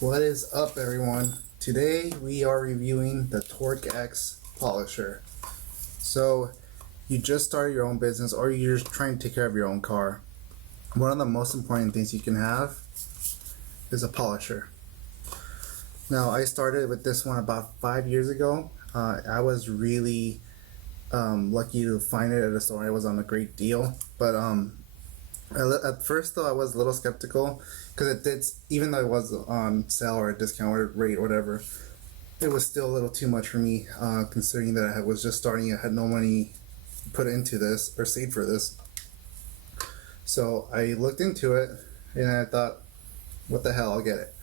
What is up, everyone? Today we are reviewing the Torq X polisher. So, you just started your own business or you're just trying to take care of your own car. One of the most important things you can have is a polisher. Now, I started with this one about 5 years ago. I was really lucky to find it at a store. It was on a great deal, but at first, though, I was a little skeptical because it did, even though it was on sale or a discount rate or whatever, it was still a little too much for me, considering that I was just starting. I had no money put into this or saved for this. So I looked into it and I thought, what the hell, I'll get it.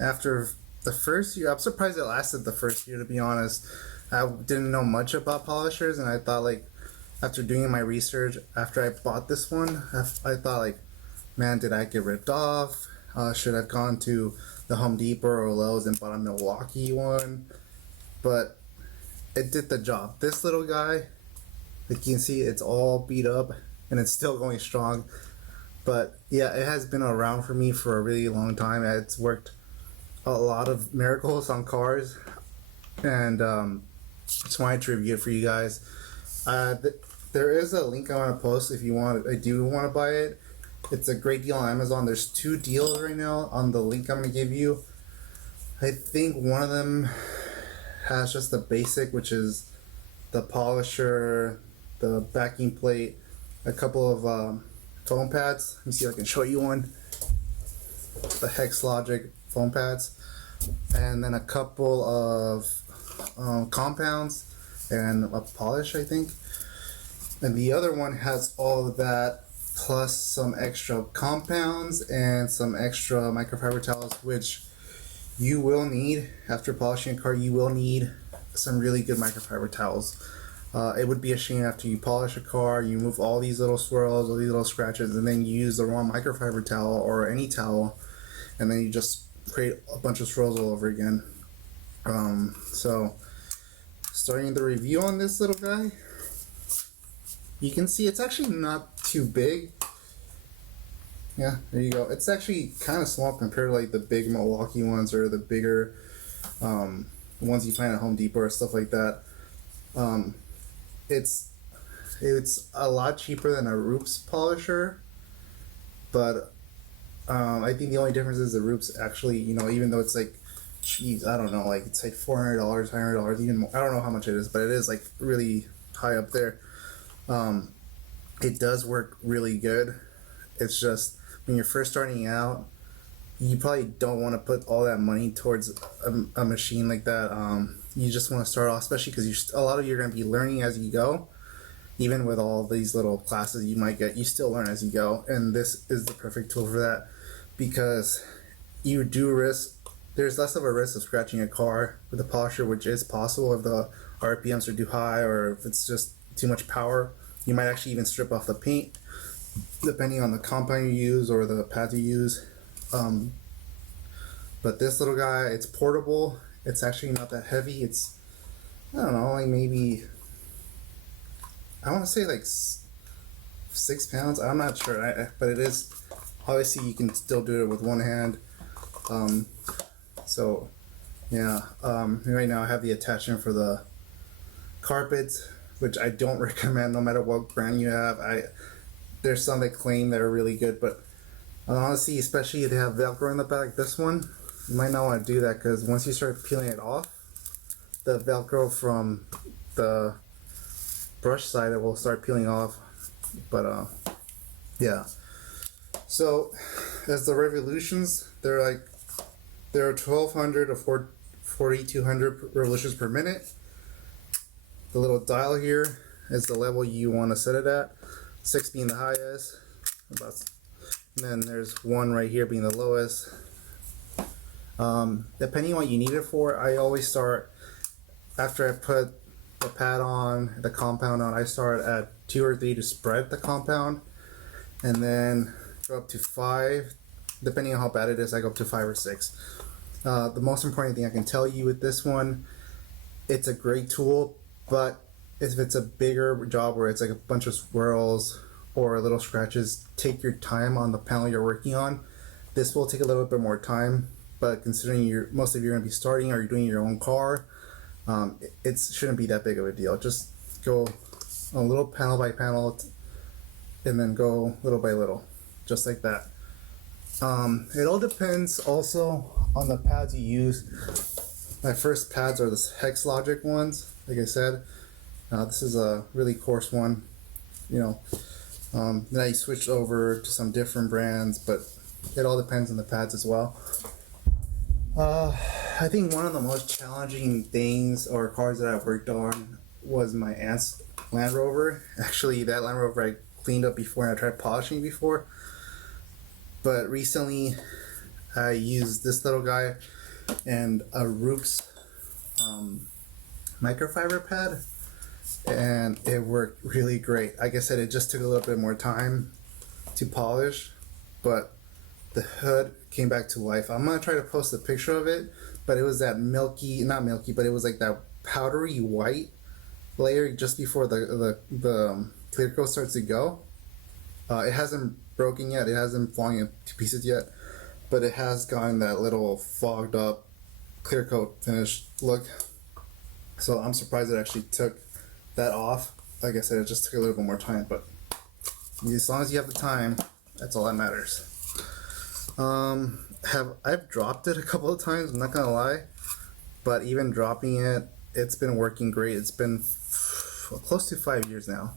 After the first year, I'm surprised it lasted the first year, to be honest. I didn't know much about polishers, and I thought, like, after doing my research, after I bought this one, I thought, like, man, did I get ripped off? Should I have gone to the Home Depot or Lowe's and bought a Milwaukee one? But it did the job. This little guy, like you can see, it's all beat up and it's still going strong. But yeah, it has been around for me for a really long time. It's worked a lot of miracles on cars, and just wanted to review it for you guys. There is a link I want to post if you want. I do want to buy it. It's a great deal on Amazon. There's 2 deals right now on the link I'm going to give you. I think one of them has just the basic, which is the polisher, the backing plate, a couple of foam pads. Let me see if I can show you one. The Hex Logic foam pads, and then a couple of compounds and a polish, I think. And the other one has all of that plus some extra compounds and some extra microfiber towels, which you will need after polishing a car. You will need some really good microfiber towels. It would be a shame after you polish a car, you remove all these little swirls, all these little scratches, and then you use the wrong microfiber towel or any towel, and then you just create a bunch of swirls all over again. So starting the review on this little guy, you can see it's actually not too big. Yeah, there you go. It's actually kind of small compared to like the big Milwaukee ones or the bigger ones you find at Home Depot or stuff like that. It's a lot cheaper than a Roops polisher, but I think the only difference is the Roops actually, even though it's like, geez, I don't know, like it's like $400, $500, even more. I don't know how much it is, but it is like really high up there. It does work really good. It's just when you're first starting out, you probably don't want to put all that money towards a machine like that. You just want to start off, especially because a lot of you're going to be learning as you go. Even with all these little classes you might get, you still learn as you go, and this is the perfect tool for that, because you do there's less of a risk of scratching a car with a polisher, which is possible if the RPMs are too high or if it's just too much power. You might actually even strip off the paint, depending on the compound you use or the pads you use. But this little guy, it's portable. It's actually not that heavy. It's, I don't know, like maybe, I want to say like 6 pounds. I'm not sure, but it is, obviously you can still do it with one hand. So yeah, right now I have the attachment for the carpets, which I don't recommend no matter what brand you have. There's some that claim they're really good, but honestly, especially if they have Velcro in the back, this one, you might not want to do that, because once you start peeling it off, the Velcro from the brush side, it will start peeling off. But yeah. So as the revolutions, they're 1200 or 4200 revolutions per minute. The little dial here is the level you want to set it at, 6 being the highest, and then there's 1 right here being the lowest. Depending on what you need it for, I always start, after I put the pad on, the compound on, I start at 2 or 3 to spread the compound, and then go up to 5. Depending on how bad it is, I go up to 5 or 6. The most important thing I can tell you with this one, it's a great tool, but if it's a bigger job where it's like a bunch of swirls or little scratches, take your time on the panel you're working on. This will take a little bit more time, but considering most of you are going to be starting or you're doing your own car, it shouldn't be that big of a deal. Just go a little panel by panel and then go little by little, just like that. It all depends also on the pads you use. My first pads are the Hex Logic ones, like I said. This is a really coarse one, you know. Then I switched over to some different brands, but it all depends on the pads as well. I think one of the most challenging things or cars that I've worked on was my aunt's Land Rover. Actually, that Land Rover I cleaned up before and I tried polishing before. But recently, I used this little guy and a Rooks microfiber pad, and it worked really great. Like I said, it just took a little bit more time to polish, but the hood came back to life. I'm gonna try to post a picture of it, but it was that not milky, but it was like that powdery white layer just before the clear coat starts to go. It hasn't broken yet, it hasn't fallen into pieces yet, but it has gotten that little fogged up clear coat finish look. So I'm surprised it actually took that off. Like I said, it just took a little bit more time, but as long as you have the time, that's all that matters. I've dropped it a couple of times, I'm not gonna lie, but even dropping it, it's been working great. It's been close to 5 years now.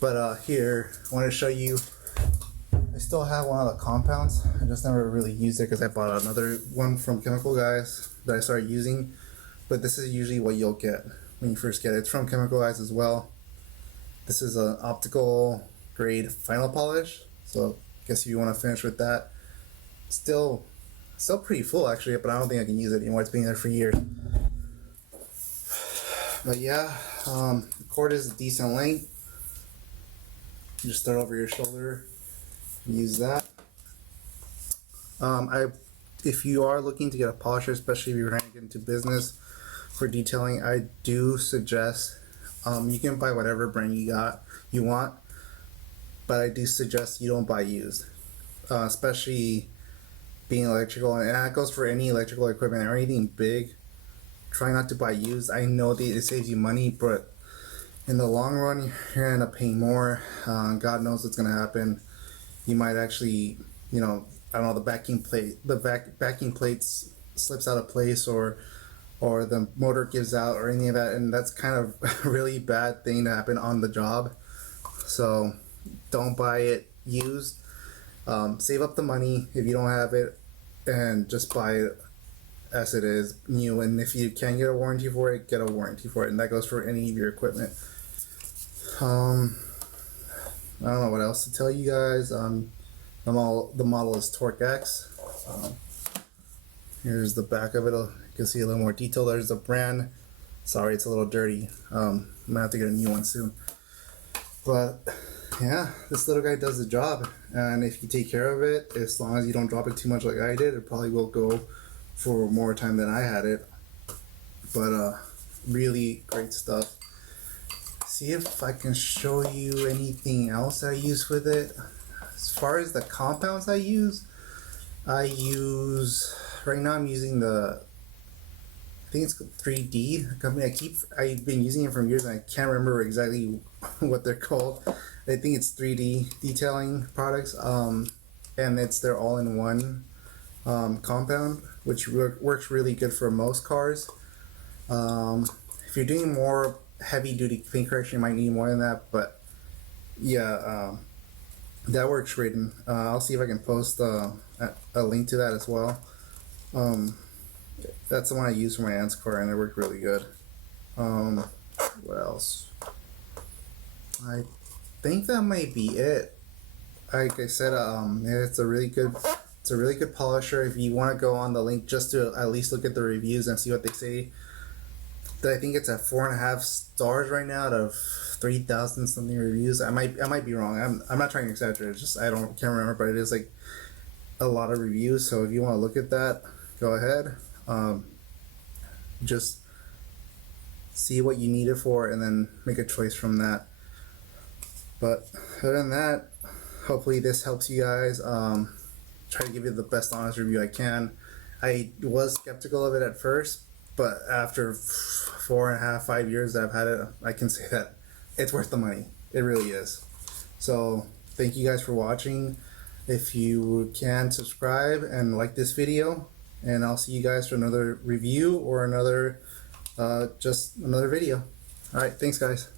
But here, I want to show you, I still have one of the compounds. I just never really used it because I bought another one from Chemical Guys that I started using. But this is usually what you'll get when you first get it. It's from Chemical Guys as well. This is an optical grade final polish. So I guess if you want to finish with that. Still pretty full actually, but I don't think I can use it anymore. It's been there for years. But yeah, the cord is a decent length. You just start over your shoulder, use that. If you are looking to get a polisher, especially if you're trying to get into business for detailing, I do suggest you can buy whatever brand you want, but I do suggest you don't buy used, especially being electrical, and that goes for any electrical equipment or anything big. Try not to buy used. I know that it saves you money, but in the long run, you're gonna end up paying more. God knows what's gonna happen. You might actually, I don't know, the backing plate slips out of place, or the motor gives out, or any of that, and that's kind of a really bad thing to happen on the job. So don't buy it used. Save up the money if you don't have it, and just buy it as it is new. And if you can get a warranty for it, get a warranty for it, and that goes for any of your equipment. I don't know what else to tell you guys. The model is Torq X. Here's the back of it. You can see a little more detail. There's the brand. Sorry, it's a little dirty. I'm gonna have to get a new one soon. But yeah, this little guy does the job, and if you take care of it, as long as you don't drop it too much like I did, it probably will go for more time than I had it. But really great stuff. See if I can show you anything else I use with it. As far as the compounds I use right now I'm using I think it's 3D company. I've been using it for years and I can't remember exactly what they're called. I think it's 3D detailing products, and they're all-in-one compound, which works really good for most cars. If you're doing more heavy-duty paint correction, you might need more than that, but yeah, that works great. And I'll see if I can post a link to that as well. That's the one I used for my aunt's car, and it worked really good. What else? I think that might be it. Like I said, it's a really good polisher. If you want to go on the link just to at least look at the reviews and see what they say, I think it's at 4.5 stars right now out of 3,000 something reviews. I might be wrong. I'm not trying to exaggerate. It's just can't remember, but it is like a lot of reviews. So if you want to look at that, go ahead. Just see what you need it for, and then make a choice from that. But other than that, hopefully this helps you guys. try to give you the best honest review I can. I was skeptical of it at first, but after 4.5, 5 years that I've had it, I can say that it's worth the money. It really is. So thank you guys for watching. If you can, subscribe and like this video, and I'll see you guys for another review or another just another video. All right, thanks guys.